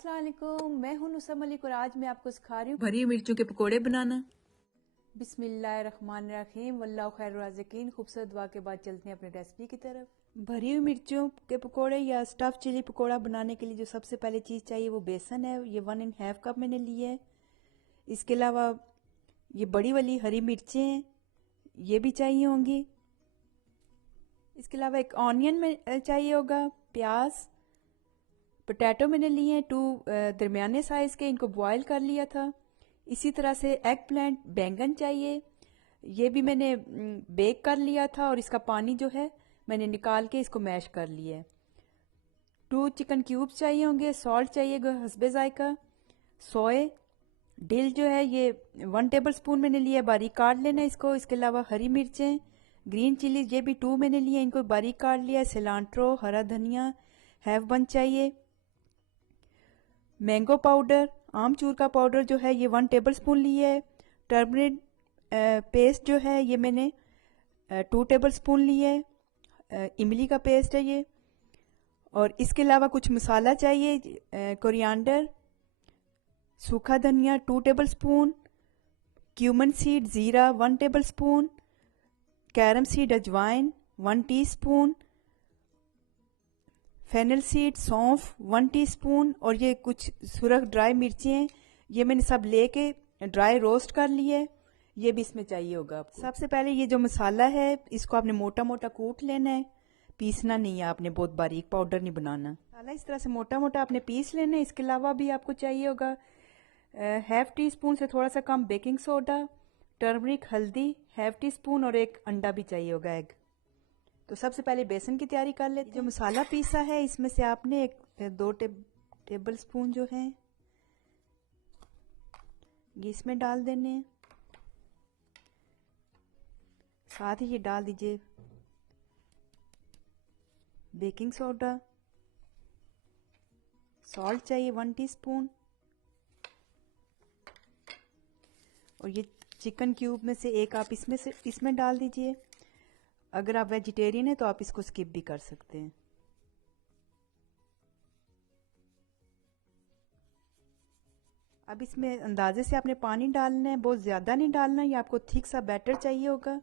अस्सलाम वालेकुम, मैं हूं नुसम मलिक और आज मैं आपको सिखा रही हूँ भरी मिर्चों के पकोड़े बनाना। बिस्मिल्लाहिर्रहमानिर्रहीम वल्लाहु खैरुर राज़िकीन। खूबसूरत दुआ के बाद चलते हैं अपनी रेसिपी की तरफ। भरी हुई मिर्चों के पकोड़े या स्टफ चिली पकोड़ा बनाने के लिए जो सबसे पहले चीज़ चाहिए वो बेसन है। ये 1.5 कप मैंने लिए है। इसके अलावा ये बड़ी वाली हरी मिर्चें हैं, ये भी चाहिए होंगी। इसके अलावा एक ऑनियन में चाहिए होगा, प्याज, पोटैटो मैंने लिए हैं 2 दरमियाने साइज़ के, इनको बॉयल कर लिया था। इसी तरह से एग प्लांट बैंगन चाहिए, ये भी मैंने बेक कर लिया था और इसका पानी जो है मैंने निकाल के इसको मैश कर लिया है। 2 चिकन क्यूब्स चाहिए होंगे, सॉल्ट चाहिए हस्बे जायका, सोए, डिल जो है ये 1 टेबल स्पून मैंने लिया, बारीक काट लेना इसको। इसके अलावा हरी मिर्चें, ग्रीन चिली ये भी 2 मैंने लिए, इनको बारीक काट लिया। सिलांट्रो, हरा धनिया, हैव बन चाहिए। मैंगो पाउडर, आमचूर का पाउडर जो है ये 1 टेबल स्पून लिया है। टर्मरिक पेस्ट जो है ये मैंने 2 टेबल स्पून लिए है। इमली का पेस्ट है ये। और इसके अलावा कुछ मसाला चाहिए, कोरिएंडर, सूखा धनिया 2 टेबल स्पून, क्यूमन सीड ज़ीरा 1 टेबल स्पून, कैरम सीड अजवाइन 1 टीस्पून, फेनल सीड सौंफ 1 टीस्पून और ये कुछ सुरख ड्राई मिर्चें हैं, ये मैंने सब लेके ड्राई रोस्ट कर लिए है, ये भी इसमें चाहिए होगा आपको। सबसे पहले ये जो मसाला है इसको आपने मोटा मोटा कूट लेना है, पीसना नहीं है आपने, बहुत बारीक पाउडर नहीं बनाना। मसाला इस तरह से मोटा मोटा आपने पीस लेना है। इसके अलावा भी आपको चाहिए होगा 1/2 टीस्पून से थोड़ा सा कम बेकिंग सोडा, टर्मरिक, हल्दी 1/2 टीस्पून और 1 अंडा भी चाहिए होगा, एग। तो सबसे पहले बेसन की तैयारी कर लेते हैं। जो मसाला पीसा है इसमें से आपने 2 टेबल स्पून जो है ये इसमें डाल देने हैं। साथ ही ये डाल दीजिए बेकिंग सोडा, सॉल्ट चाहिए 1 टीस्पून और ये चिकन क्यूब में से एक आप इसमें डाल दीजिए। अगर आप वेजिटेरियन हैं तो आप इसको स्किप भी कर सकते हैं। अब इसमें अंदाजे से आपने पानी डालना है, बहुत ज़्यादा नहीं डालना, ये आपको थिक सा बैटर चाहिए होगा।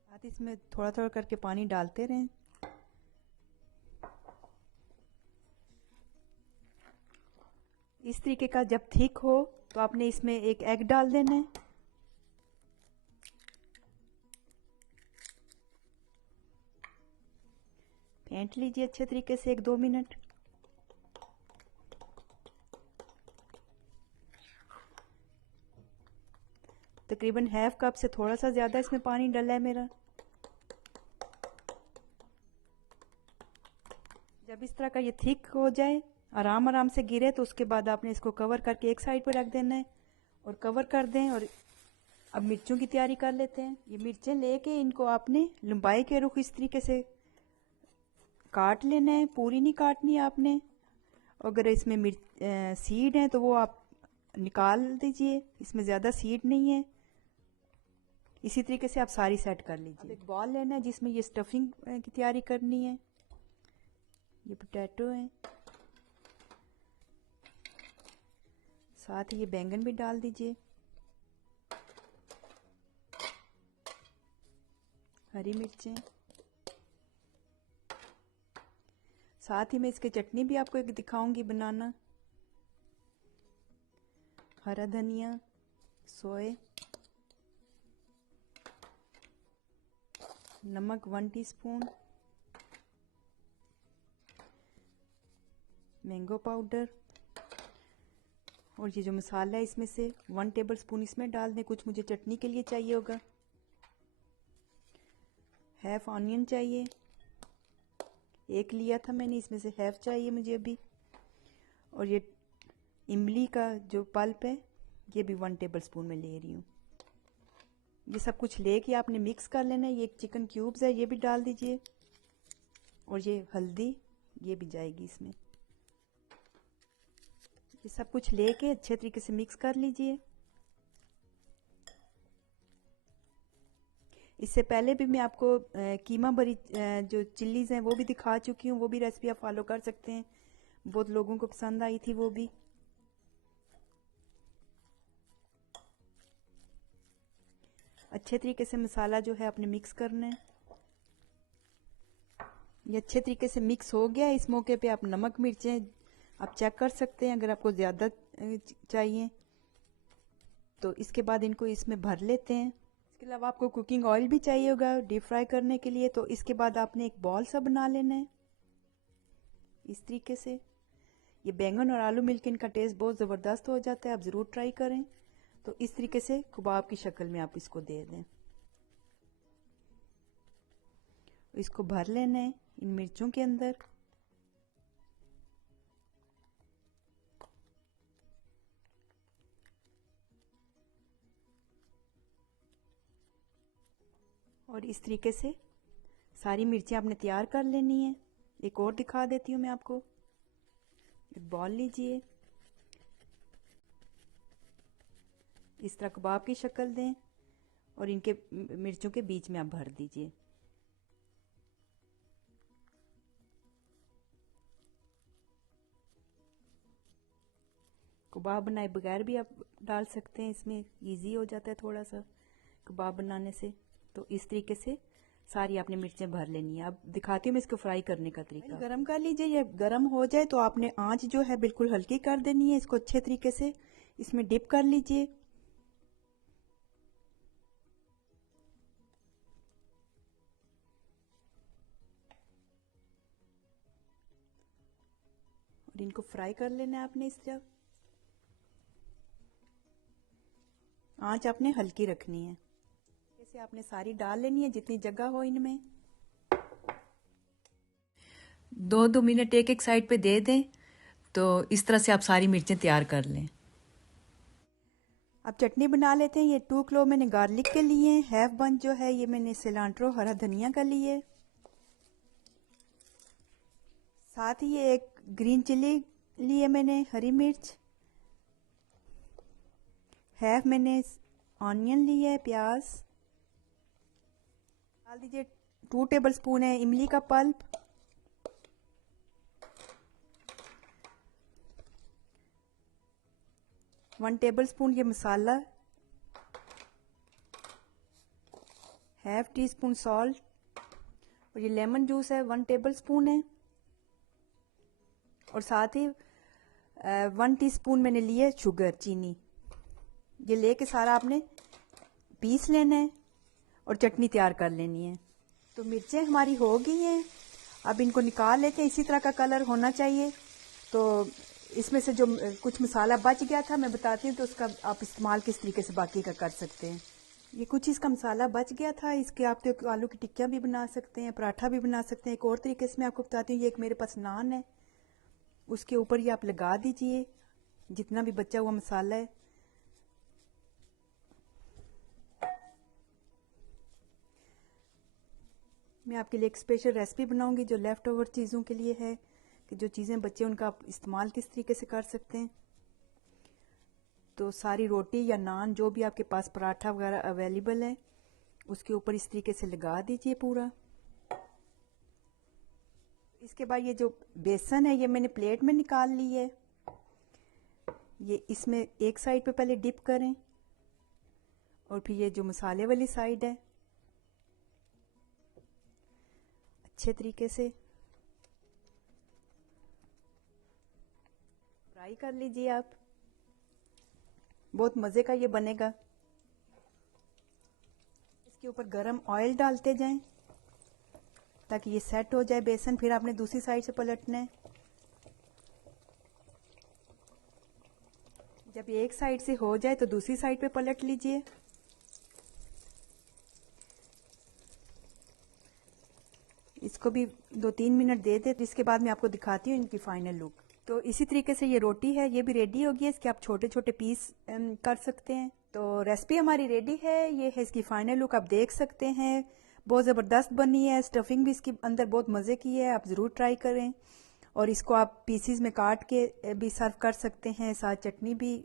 साथ इसमें थोड़ा थोड़ा करके पानी डालते रहें। इस तरीके का जब थिक हो तो आपने इसमें एक एग डाल देना है। फेंट लीजिए अच्छे तरीके से 1-2 मिनट। तकरीबन 1/2 कप से थोड़ा सा ज़्यादा इसमें पानी डला है मेरा। जब इस तरह का ये थिक हो जाए, आराम आराम से गिरे, तो उसके बाद आपने इसको कवर करके एक साइड पर रख देना है और कवर कर दें। और अब मिर्चों की तैयारी कर लेते हैं। ये मिर्चें लेके इनको आपने लंबाई के रुख इस तरीके से काट लेना है, पूरी नहीं काटनी है आपने। अगर इसमें सीड हैं तो वो आप निकाल दीजिए, इसमें ज़्यादा सीड नहीं है। इसी तरीके से आप सारी सेट कर लीजिए। अब एक बॉल लेना है जिसमें ये स्टफिंग की तैयारी करनी है। ये पोटैटो है, साथ ही ये बैंगन भी डाल दीजिए, हरी मिर्चें, साथ ही मैं इसकी चटनी भी आपको एक दिखाऊंगी बनाना। हरा धनिया, सोए, नमक 1 टीस्पून, मैंगो पाउडर और ये जो मसाला है इसमें से 1 टेबल स्पून इसमें डाल दें। कुछ मुझे चटनी के लिए चाहिए होगा। 1/2 ऑनियन चाहिए, 1 लिया था मैंने, इसमें से 1/2 चाहिए मुझे अभी। और ये इमली का जो पल्प है ये भी 1 टेबल स्पून में ले रही हूँ। ये सब कुछ लेके आपने मिक्स कर लेना है। ये एक चिकन क्यूब्स है, ये भी डाल दीजिए और ये हल्दी ये भी जाएगी इसमें। ये सब कुछ लेके अच्छे तरीके से मिक्स कर लीजिए। इससे पहले भी मैं आपको कीमा भरी जो चिल्लीज हैं वो भी दिखा चुकी हूँ, वो भी रेसिपी आप फॉलो कर सकते हैं। बहुत लोगों को पसंद आई थी वो भी। अच्छे तरीके से मसाला जो है आपने मिक्स करना है। ये अच्छे तरीके से मिक्स हो गया है। इस मौके पे आप नमक मिर्चें आप चेक कर सकते हैं अगर आपको ज़्यादा चाहिए तो। इसके बाद इनको इसमें भर लेते हैं। इसके अलावा आपको कुकिंग ऑयल भी चाहिए होगा डीप फ्राई करने के लिए, तो इसके बाद आपने एक बॉल सा बना लेना है इस तरीके से। ये बैंगन और आलू मिलकर इनका टेस्ट बहुत ज़बरदस्त हो जाता है, आप ज़रूर ट्राई करें। तो इस तरीके से कबाब की शक्ल में आप इसको दे दें। इसको भर लेना है इन मिर्चों के अंदर। और इस तरीके से सारी मिर्चें आपने तैयार कर लेनी है। एक और दिखा देती हूँ मैं आपको। एक बॉल लीजिए, इस तरह कबाब की शक्ल दें और इनके मिर्चों के बीच में आप भर दीजिए। कबाब बनाए बगैर भी आप डाल सकते हैं, इसमें इजी हो जाता है थोड़ा सा कबाब बनाने से। तो इस तरीके से सारी आपने मिर्चें भर लेनी है। अब दिखाती हूँ मैं इसको फ्राई करने का तरीका। गरम कर लीजिए, ये गरम हो जाए तो आपने आंच जो है बिल्कुल हल्की कर देनी है। इसको अच्छे तरीके से इसमें डिप कर लीजिए। और इनको फ्राई कर लेना है आपने इस तरह। आंच आपने हल्की रखनी है। जैसे आपने सारी डाल लेनी है जितनी जगह हो इनमें। 2-2 मिनट एक एक साइड पे दे दें। तो इस तरह से आप सारी मिर्चें तैयार कर लें। अब चटनी बना लेते हैं। ये 2 क्लोव मैंने गार्लिक के लिए, हाफ बंच जो है ये मैंने सिलांट्रो हरा धनिया का लिए, साथ ही ये एक ग्रीन चिली लिए मैंने, हरी मिर्च, हाफ मैंने ऑनियन लिए है, प्याज डाल दीजिए। 2 टेबलस्पून है इमली का पल्प, 1 टेबलस्पून ये मसाला, हाफ टी स्पून सॉल्ट, और ये लेमन जूस है 1 टेबलस्पून है, और साथ ही 1 टीस्पून मैंने लिए शुगर, चीनी। ये लेके सारा आपने पीस लेना है और चटनी तैयार कर लेनी है। तो मिर्चें हमारी हो गई हैं, अब इनको निकाल लेते हैं। इसी तरह का कलर होना चाहिए। तो इसमें से जो कुछ मसाला बच गया था मैं बताती हूँ, तो उसका आप इस्तेमाल किस तरीके से बाकी का कर सकते हैं। ये कुछ इसका मसाला बच गया था, इसके आप तो आलू की टिक्कियाँ भी बना सकते हैं, पराठा भी बना सकते हैं। एक और तरीके से मैं आपको बताती हूँ। ये एक मेरे पास नान है, उसके ऊपर ये आप लगा दीजिए जितना भी बचा हुआ मसाला है। मैं आपके लिए एक स्पेशल रेसिपी बनाऊंगी जो लेफ्ट ओवर चीज़ों के लिए है, कि जो चीज़ें बचे उनका आप इस्तेमाल किस तरीके से कर सकते हैं। तो सारी रोटी या नान जो भी आपके पास पराठा वगैरह अवेलेबल है उसके ऊपर इस तरीके से लगा दीजिए पूरा। इसके बाद ये जो बेसन है ये मैंने प्लेट में निकाल ली है। ये इसमें एक साइड पे पहले डिप करें और फिर ये जो मसाले वाली साइड है अच्छे तरीके से फ्राई कर लीजिए आप। बहुत मज़े का ये बनेगा। इसके ऊपर गरम ऑयल डालते जाएं ताकि ये सेट हो जाए बेसन। फिर आपने दूसरी साइड से पलटना है। जब ये एक साइड से हो जाए तो दूसरी साइड पे पलट लीजिए। इसको भी 2-3 मिनट दे दे। इसके बाद मैं आपको दिखाती हूँ इनकी फाइनल लुक। तो इसी तरीके से ये रोटी है, ये भी रेडी होगी है। इसके आप छोटे छोटे पीस कर सकते हैं। तो रेसिपी हमारी रेडी है। ये है इसकी फाइनल लुक, आप देख सकते हैं। बहुत ज़बरदस्त बनी है। स्टफिंग भी इसके अंदर बहुत मज़े की है, आप ज़रूर ट्राई करें। और इसको आप पीसीज में काट के भी सर्व कर सकते हैं। साथ चटनी भी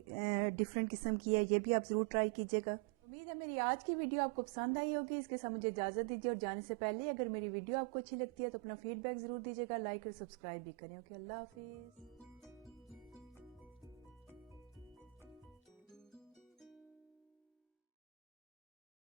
डिफरेंट किस्म की है, ये भी आप ज़रूर ट्राई कीजिएगा। उम्मीद है मेरी आज की वीडियो आपको पसंद आई होगी। इसके साथ मुझे इजाजत दीजिए और जाने से पहले अगर मेरी वीडियो आपको अच्छी लगती है तो अपना फीडबैक जरूर दीजिएगा, लाइक और सब्सक्राइब भी करें। ओके, अल्लाह हाफिज।